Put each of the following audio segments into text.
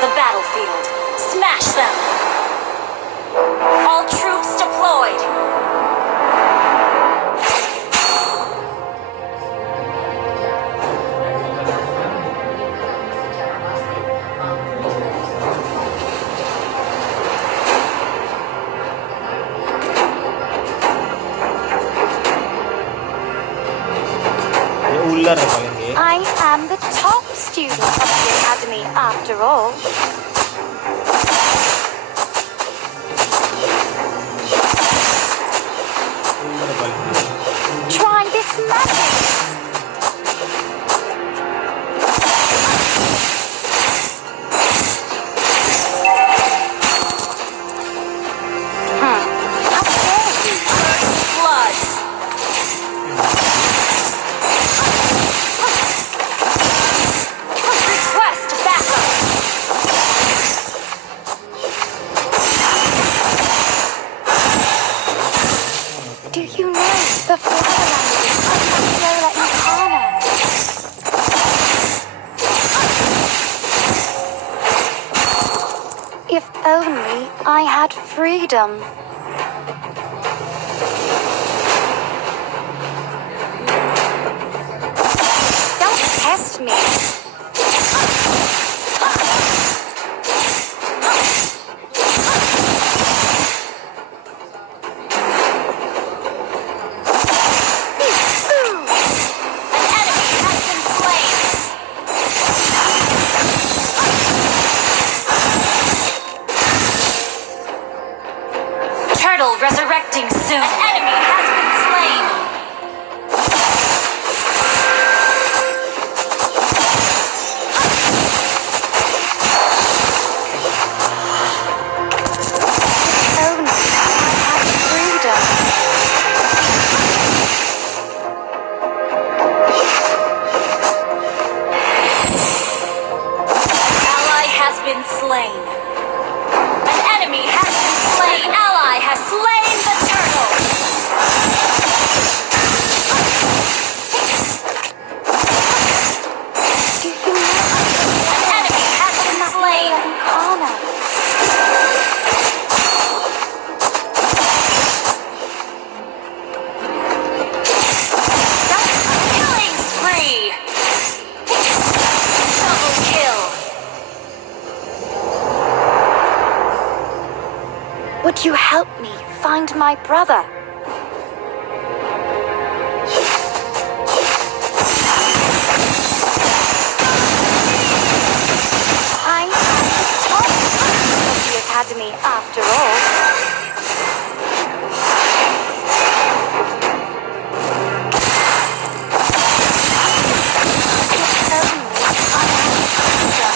the battlefield. Smash them! All troops deployed! I am the top student of the academy after all. Try this magic! How dare you! First blood! Request backup! Do you know the flower language of Matiola Incarna? If only I had freedom. Don't test me. An enemy has been slain! Turtle resurrecting soon! An enemy has been slain! Only I had freedom. Ally has been slain. An enemy has been slain. Ally has slain the turtle. Do you know An enemy has been slain. Incarna? Killing spree. Double kill. Would you help me find my brother? I am the top student of the academy after all. If only I had freedom.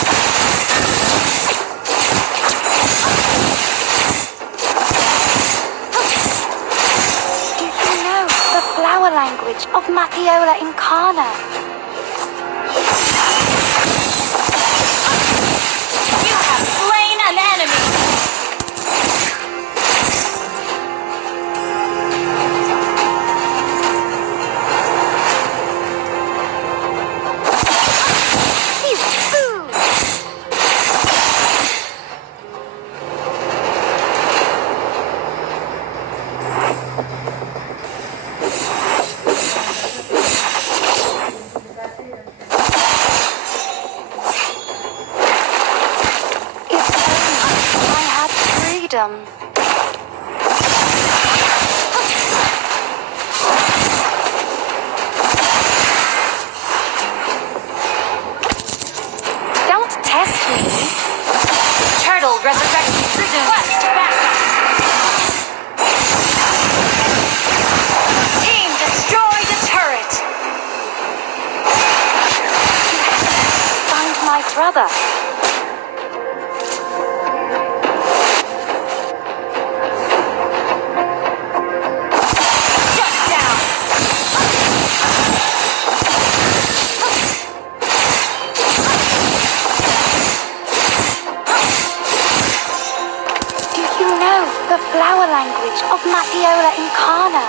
Do you know the flower language of Matiola Incarna? You have slain an enemy. Phew! If only I had freedom. Don't test me. Turtle resurrecting soon. Request backup. Team destroy the turret. Find my brother. Shut down. Do you know the flower language of Matiola Incarna?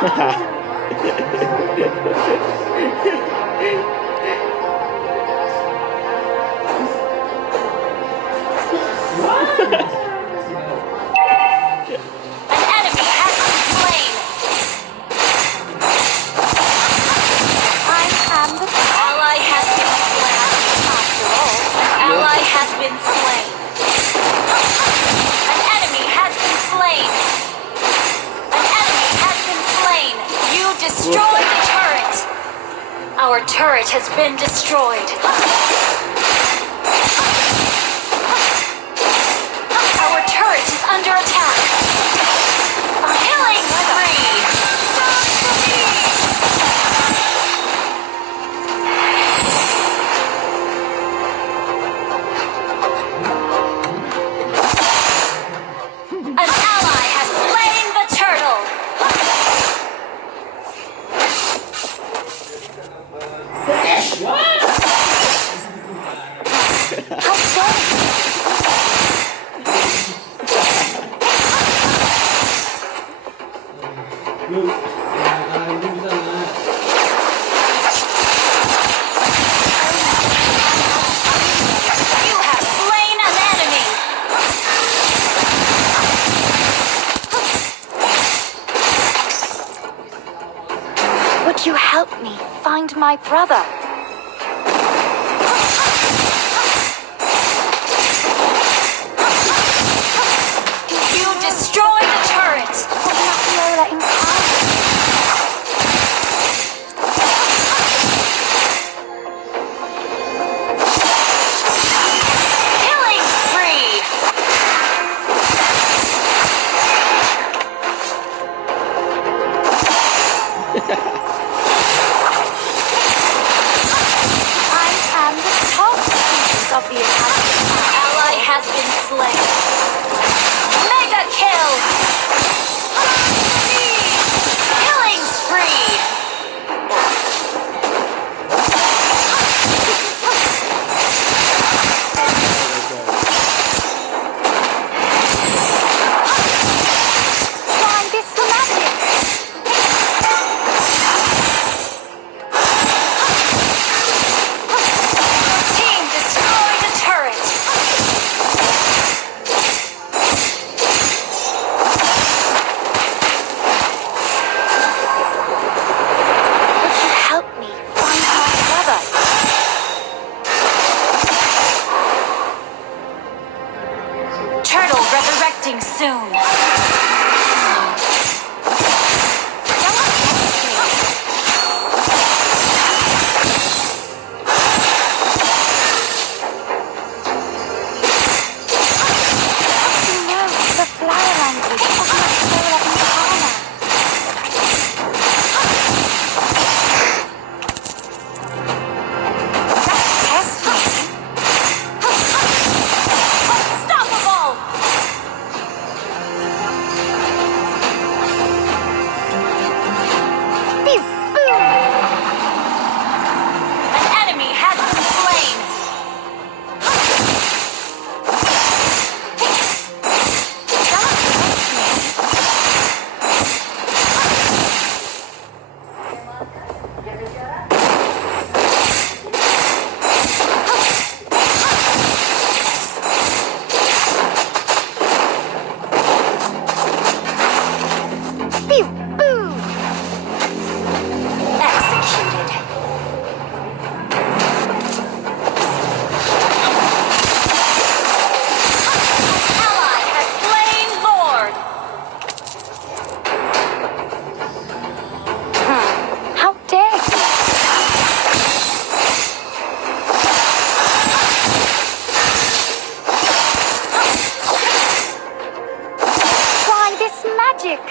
An enemy has been slain. I am the Ally has been slain. after all. Ally has been slain. An enemy has been slain. An enemy has been slain. You destroyed the turret. Our turret has been destroyed. Our turret is under attack. Killing spree. An ally has slain the turtle. How dare you! You have slain an enemy. Would you help me find my brother? You destroyed the turret. Of Lapiola incarnate. Killing spree. I am the top student of the academy. Ally has been slain. Mega kill. Killing spree. Try this magic. Team destroy the turret. Would you help me find my brother? Turtle resurrecting soon. You know the flower language of Lapiola incarnate. Test me. Unstoppable. Pew, boom. An enemy has been slain. Pew, boo. Executed. Ally has slain Lord. How dare you? Try this magic.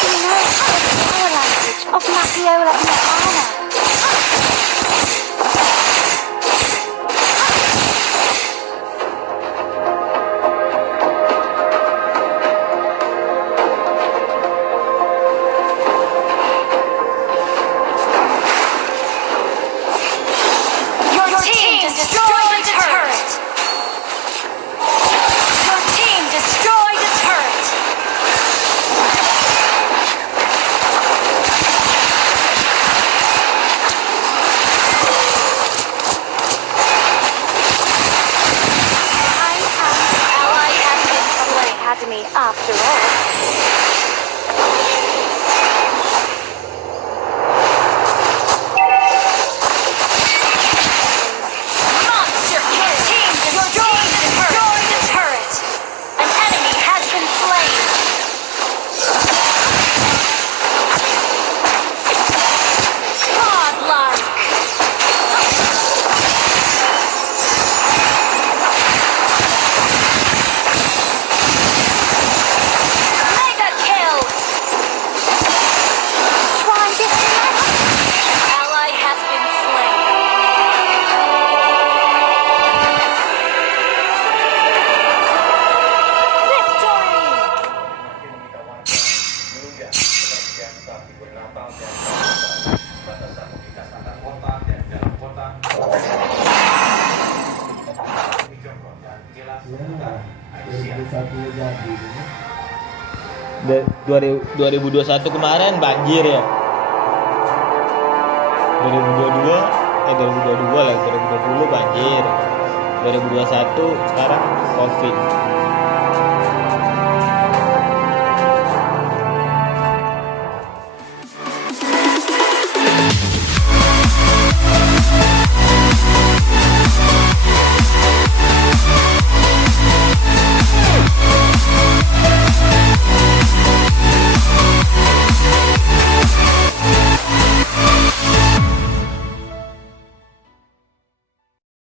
You know the flower language of Lapiola incarnate. 2021 kemarin banjir ya. 2022 lah, 2020 banjir. 2021 sekarang Covid.